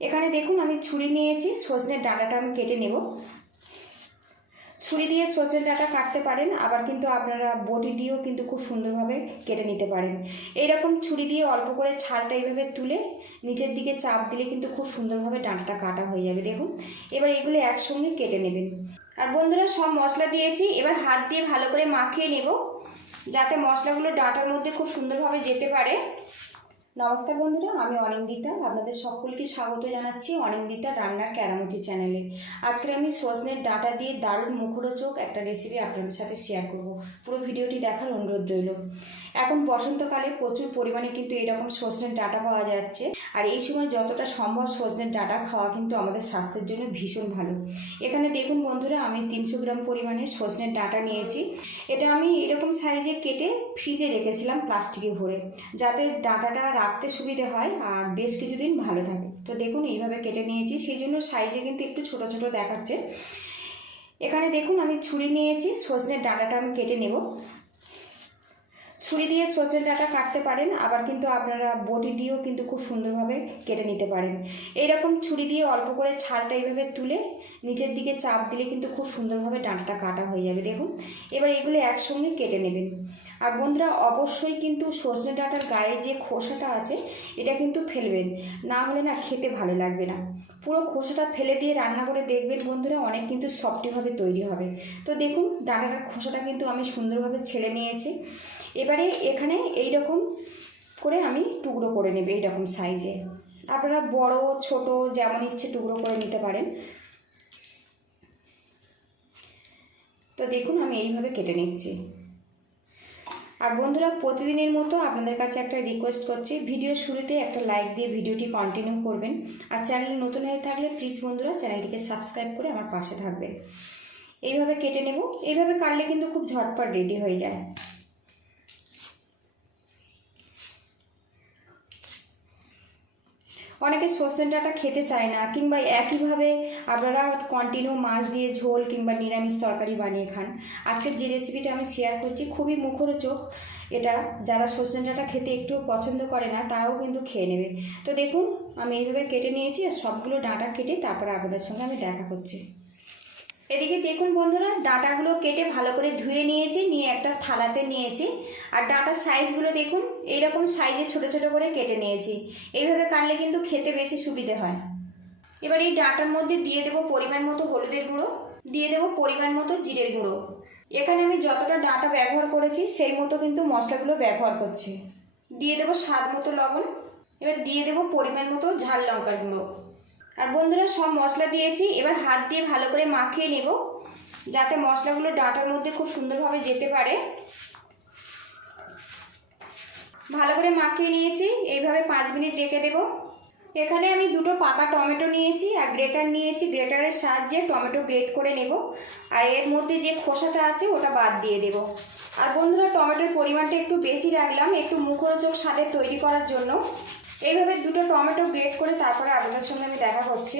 এখানে দেখুন আমি ছুরি নিয়েছি, সজনের ডাঁটাটা আমি কেটে নেব। ছুরি দিয়ে সজনের ডাঁটা কাটতে পারেন, আবার কিন্তু আপনারা বটি দিয়েও কিন্তু খুব সুন্দরভাবে কেটে নিতে পারেন। এইরকম ছুরি দিয়ে অল্প করে ছালটা এইভাবে তুলে নিচের দিকে চাপ দিলে কিন্তু খুব সুন্দরভাবে ডাঁটাটা কাটা হয়ে যাবে। দেখুন, এবার এগুলো একসঙ্গে কেটে নেবেন। আর বন্ধুরা, সব মশলা দিয়েছি, এবার হাত দিয়ে ভালো করে মাখিয়ে নেব যাতে মশলাগুলো ডাঁটার মধ্যে খুব সুন্দরভাবে যেতে পারে। নমস্কার বন্ধুরা, আমি অনিন্দিতা, আপনাদের সকলকে স্বাগত জানাচ্ছি অনিন্দিতা রান্নার কেরামতি চ্যানেলে। আজকে আমি সজনের ডাঁটা দিয়ে দারুণ মুখরোচক একটা রেসিপি আপনাদের সাথে শেয়ার করব। পুরো ভিডিওটি দেখার অনুরোধ রইল। এখন বসন্তকালে প্রচুর পরিমাণে কিন্তু এরকম সজনের ডাঁটা পাওয়া যাচ্ছে, আর এই সময় যতটা সম্ভব সজনের ডাঁটা খাওয়া কিন্তু আমাদের স্বাস্থ্যের জন্য ভীষণ ভালো। এখানে দেখুন বন্ধুরা, আমি 300 গ্রাম পরিমাণে সজনের ডাঁটা নিয়েছি। এটা আমি এরকম সাইজে কেটে ফ্রিজে রেখেছিলাম প্লাস্টিকে ভরে, যাতে ডাঁটাটা রাখতে সুবিধে হয় আর বেশ কিছুদিন ভালো থাকে। তো দেখুন এইভাবে কেটে নিয়েছি, সেই জন্য সাইজে কিন্তু একটু ছোট ছোট দেখাচ্ছে। এখানে দেখুন আমি ছুরি নিয়েছি, সজনের ডাঁটাটা আমি কেটে নেব। ছুরি দিয়ে সজনের ডাঁটা কাটতে পারেন, আবার কিন্তু আপনারা বটি দিয়েও কিন্তু খুব সুন্দরভাবে কেটে নিতে পারেন। এইরকম ছুরি দিয়ে অল্প করে ছালটা এইভাবে তুলে নিচের দিকে চাপ দিলে কিন্তু খুব সুন্দরভাবে ডাঁটাটা কাটা হয়ে যাবে। দেখুন, এবার এগুলো একসঙ্গে কেটে নেবেন। আর বন্ধুরা, অবশ্যই কিন্তু সজনে ডাঁটার গায়ে যে খোসাটা আছে এটা কিন্তু ফেলবেন, না হলে না খেতে ভালো লাগবে না। পুরো খোসাটা ফেলে দিয়ে রান্না করে দেখবেন বন্ধুরা, অনেক কিন্তু সফটিভাবে তৈরি হবে। তো দেখুন, ডাঁটাটার খোসাটা কিন্তু আমি সুন্দরভাবে ছেড়ে নিয়েছি। এবারে এখানে এই রকম করে আমি টুকরো করে নেব, এইরকম সাইজে। আপনারা বড় ছোট যেমন ইচ্ছে টুকরো করে নিতে পারেন। তো দেখুন আমি এইভাবে কেটে নিচ্ছি। আর বন্ধুরা, প্রতিদিনের মতো আপনাদের কাছে একটা রিকোয়েস্ট করছি, ভিডিও শুরুতে একটা লাইক দিয়ে ভিডিওটি কন্টিনিউ করবেন। আর চ্যানেলে নতুন হয়ে থাকলে প্লিজ বন্ধুরা চ্যানেলটিকে সাবস্ক্রাইব করে আমার পাশে থাকবে। এইভাবে কেটে নেব। এইভাবে কাটলে কিন্তু খুব ঝটপট রেডি হয়ে যায়। অনেকে সজনের ডাঁটা খেতে চায় না, কিংবা একইভাবে আপনারা কন্টিনিউ মাছ দিয়ে ঝোল কিংবা নিরামিষ তরকারি বানিয়ে খান। আজকের যে রেসিপিটা আমি শেয়ার করছি খুবই মুখরোচক। এটা যারা সজনের ডাঁটা খেতে একটুও পছন্দ করে না তারাও কিন্তু খেয়ে নেবে। তো দেখুন আমি এইভাবে কেটে নিয়েছি, আর সবগুলো ডাঁটা কেটে তারপরে আপনাদের সঙ্গে আমি দেখা করছি। এদিকে দেখুন বন্ধুরা, ডাঁটাগুলো কেটে ভালো করে ধুয়ে নিয়েছি, নিয়ে একটা থালাতে নিয়েছি। আর ডাঁটার সাইজগুলো দেখুন, এইরকম সাইজে ছোট ছোট করে কেটে নিয়েছি। এইভাবে কাটলে কিন্তু খেতে বেশি সুবিধে হয়। এবার এই ডাঁটার মধ্যে দিয়ে দেবো পরিমাণ মতো হলুদের গুঁড়ো, দিয়ে দেবো পরিমাণ মতো জিরের গুঁড়ো। এখানে আমি যতটা ডাঁটা ব্যবহার করেছি সেই মতো কিন্তু মশলাগুলো ব্যবহার করছি। দিয়ে দেবো স্বাদ মতো লবণ। এবার দিয়ে দেবো পরিমাণ মতো ঝাল লঙ্কার গুঁড়ো। আর বন্ধুরা, সব মশলা দিয়েছি, এবার হাত দিয়ে ভালো করে মাখিয়ে নেব যাতে মশলাগুলো ডাঁটার মধ্যে খুব সুন্দরভাবে যেতে পারে। ভালো করে মাখিয়ে নিয়েছি, এইভাবে 5 মিনিট রেখে দেব। এখানে আমি দুটো পাকা টমেটো নিয়েছি আর গ্রেটার নিয়েছি, গ্রেটারের সাহায্যে টমেটো গ্রেট করে নেব। আর এর মধ্যে যে খোসাটা আছে ওটা বাদ দিয়ে দেব। আর বন্ধুরা, টমেটোর পরিমাণটা একটু বেশি রাখলাম একটু মুখরোচক স্বাদের তৈরি করার জন্য। এইভাবে দুটো টমেটো গ্রেট করে তারপরে আপনাদের সঙ্গে আমি দেখা করছি।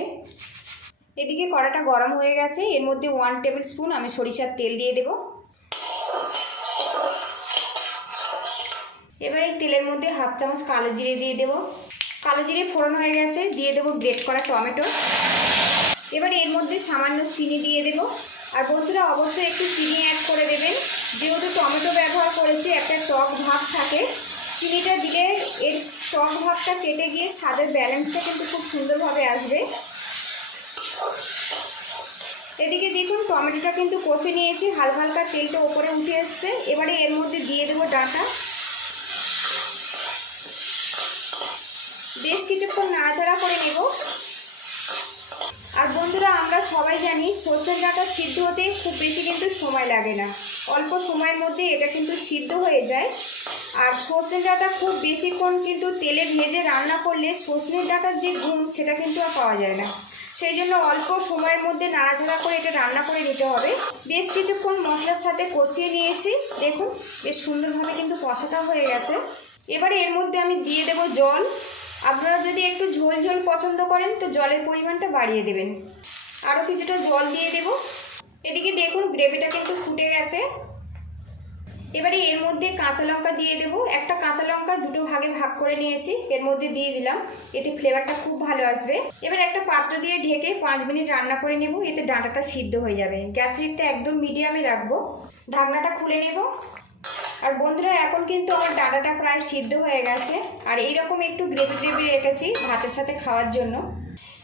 এদিকে কড়াটা গরম হয়ে গেছে, এর মধ্যে 1 টেবিল স্পুন আমি সরিষার তেল দিয়ে দেব। এবার এই তেলের মধ্যে 1/2 চামচ কালো জিরে দিয়ে দেব। কালো জিরে ফোড়ন হয়ে গেছে, দিয়ে দেবো গ্রেট করা টমেটো। এবার এর মধ্যে সামান্য চিনি দিয়ে দেব। আর বন্ধুরা, অবশ্যই একটু চিনি অ্যাড করে দেবেন, যেহেতু টমেটো ব্যবহার করেছি একটা টক ভাব থাকে। চিনিটা দিলে এর টক ভাবটা কেটে গিয়ে স্বাদের ব্যালেন্সটা কিন্তু খুব সুন্দরভাবে আসবে। এদিকে দেখুন টমেটোটা কিন্তু কষে নিয়েছি, হালকা হালকা তেলটা ওপরে উঠে এসছে। এবারে এর মধ্যে দিয়ে দেবো ডাঁটা। বেশ কিছুক্ষণ নাড়াচাড়া করে নেব। আর বন্ধুরা, আমরা সবাই জানি সজনের ডাঁটা সিদ্ধ হতে খুব বেশি কিন্তু সময় লাগে না, অল্প সময়ের মধ্যে এটা কিন্তু সিদ্ধ হয়ে যায়। আর সজনের ডাঁটা খুব বেশিক্ষণ কিন্তু তেলে ভেজে রান্না করলে সজনের ডাঁটার যে গুণ সেটা কিন্তু আর পাওয়া যায় না। সেই জন্য অল্প সময়ের মধ্যে নাড়াচাড়া করে এটা রান্না করে নিতে হবে। বেশ কিছুক্ষণ মশলার সাথে কষিয়ে নিয়েছি, দেখুন বেশ সুন্দরভাবে কিন্তু কষাটা হয়ে গেছে। এবারে এর মধ্যে আমি দিয়ে দেব জল। আপনারা যদি একটু ঝোল ঝোল পছন্দ করেন তো জলের পরিমাণটা বাড়িয়ে দেবেন। আরও কিছুটা জল দিয়ে দেব। এদিকে দেখুন গ্রেভিটা কিন্তু ফুটে গেছে। এবারে এর মধ্যে কাঁচা লঙ্কা দিয়ে দেব। একটা কাঁচা লঙ্কা দুটো ভাগে ভাগ করে নিয়েছি, এর মধ্যে দিয়ে দিলাম, এতে ফ্লেভারটা খুব ভালো আসবে। এবার একটা পাত্র দিয়ে ঢেকে 5 মিনিট রান্না করে নেব, এতে ডাঁটাটা সিদ্ধ হয়ে যাবে। গ্যাস লিডটা একদম মিডিয়ামে রাখবো। ঢাকনাটা খুলে নেব। আর বন্ধুরা এখন কিন্তু আমার ডাঁটাটা প্রায় সিদ্ধ হয়ে গেছে, আর এইরকম একটু গ্রেভি গ্রেভি রেখেছি ভাতের সাথে খাওয়ার জন্য।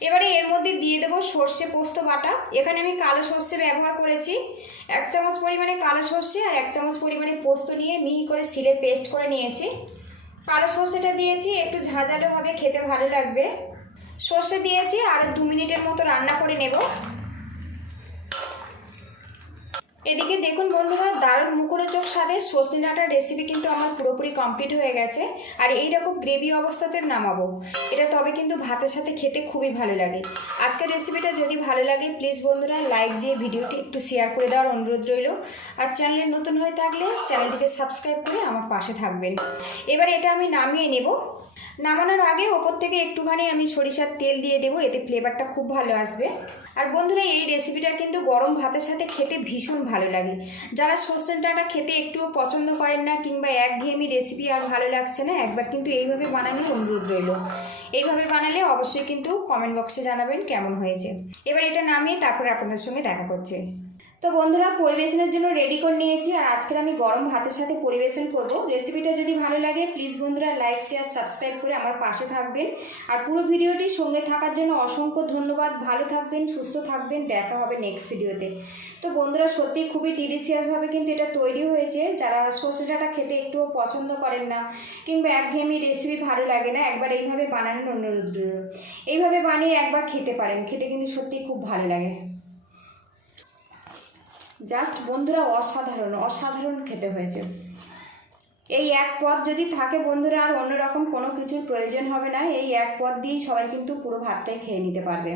এবারে এর মধ্যে দিয়ে দেবো সর্ষে পোস্ত বাটা। এখানে আমি কালো সর্ষে ব্যবহার করেছি। 1 চামচ পরিমাণে কালো সর্ষে আর 1 চামচ পরিমাণে পোস্ত নিয়ে মিহি করে শিলে পেস্ট করে নিয়েছি। কালো সর্ষেটা দিয়েছি, একটু ঝাঁঝালো হবে, খেতে ভালো লাগবে। সর্ষে দিয়েছি, আরও 2 মিনিটের মতো রান্না করে নেব। এদিকে দেখুন বন্ধুরা, দারুণ মুখরোচক স্বাদের সজনে ডাঁটার রেসিপি কিন্তু আমার পুরোপুরি কমপ্লিট হয়ে গেছে। আর এই রকম গ্রেভি অবস্থাতে নামাবো এটা, তবে কিন্তু ভাতের সাথে খেতে খুবই ভালো লাগে। আজকের রেসিপিটা যদি ভালো লাগে প্লিজ বন্ধুরা লাইক দিয়ে ভিডিওটি একটু শেয়ার করে দেওয়ার অনুরোধ রইল। আর চ্যানেলে নতুন হয়ে থাকলে চ্যানেলটিকে সাবস্ক্রাইব করে আমার পাশে থাকবেন। এবার এটা আমি নামিয়ে নেব। নামানোর আগে ওপর থেকে একটুখানি আমি সরিষার তেল দিয়ে দেবো, এতে ফ্লেভারটা খুব ভালো আসবে। আর বন্ধুরা এই রেসিপিটা কিন্তু গরম ভাতের সাথে খেতে ভীষণ ভালো লাগে। যারা সজনে ডাঁটা খেতে একটুও পছন্দ করেন না, কিংবা একঘেয়েমি রেসিপি আর ভালো লাগছে না, একবার কিন্তু এইভাবে বানানোর অনুরোধ রইল। এইভাবে বানালে অবশ্যই কিন্তু কমেন্ট বক্সে জানাবেন কেমন হয়েছে। এবার এটা নামিয়ে তারপরে আপনাদের সঙ্গে দেখা করছে। তো বন্ধুরা পরিবেশনের জন্য রেডি করে নিয়েছি, আর আজকের আমি গরম ভাতের সাথে পরিবেশন করব। রেসিপিটা যদি ভালো লাগে প্লিজ বন্ধুরা লাইক শেয়ার সাবস্ক্রাইব করে আমার পাশে থাকবেন। আর পুরো ভিডিওটি সঙ্গে থাকার জন্য অসংখ্য ধন্যবাদ। ভালো থাকবেন, সুস্থ থাকবেন, দেখা হবে নেক্সট ভিডিওতে। তো বন্ধুরা সত্যি খুবই ডিলিশিয়াসভাবে কিন্তু এটা তৈরি হয়েছে। যারা সজনে ডাঁটা খেতে একটুও পছন্দ করেন না, কিংবা একঘেয়েমি রেসিপি ভালো লাগে না, একবার এইভাবে বানানোর অনুরোধ রইল। এইভাবে বানিয়ে একবার খেতে পারেন, খেতে কিন্তু সত্যিই খুব ভালো লাগে। জাস্ট বন্ধুরা অসাধারণ অসাধারণ খেতে হয়েছে। এই এক পদ যদি থাকে বন্ধুরা, আর অন্যরকম কোনো কিছুর প্রয়োজন হবে না। এই এক পদ দিয়েই সবাই কিন্তু পুরো ভাতটাই খেয়ে নিতে পারবে।